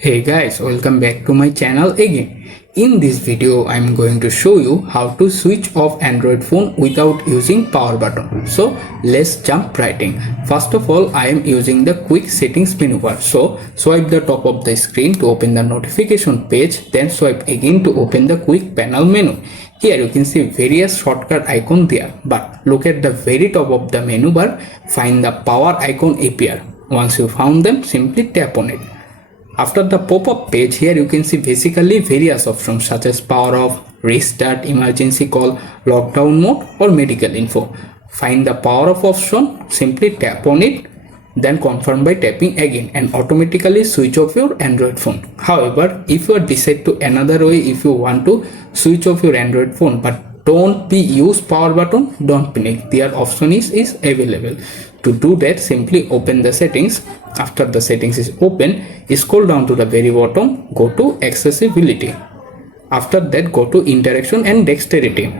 Hey guys, welcome back to my channel again. In this video, I'm going to show you how to switch off Android phone without using power button. So let's jump right in. First of all, I am using the quick settings menu bar. So swipe the top of the screen to open the notification page, then swipe again to open the quick panel menu. Here you can see various shortcut icon there, but look at the very top of the menu bar, find the power icon appear. Once you found them, simply tap on it. After the pop-up page, here you can see basically various options such as power off, restart, emergency call, lockdown mode or medical info. Find the power off option, simply tap on it, then confirm by tapping again and automatically switch off your Android phone. However, if you decide to another way, if you want to switch off your Android phone but don't use power button, don't panic, their option is available. To do that, simply open the settings. After the settings is open, scroll down to the very bottom, go to accessibility. After that, go to interaction and dexterity.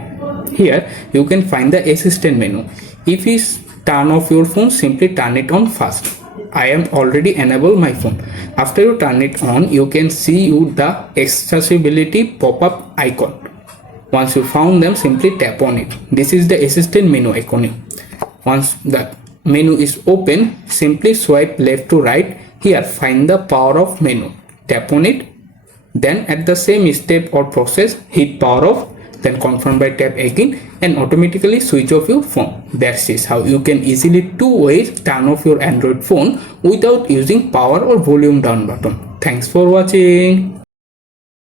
Here you can find the assistant menu. If you turn off your phone, simply turn it on first. I am already enabled my phone. After you turn it on, you can see the accessibility pop-up icon. Once you found them, simply tap on it. This is the assistant menu icon. Once the menu is open, simply swipe left to right. Here find the power off menu, tap on it, then at the same step or process hit power off, then confirm by tap again and automatically switch off your phone. That is how you can easily two ways turn off your Android phone without using power or volume down button. Thanks for watching.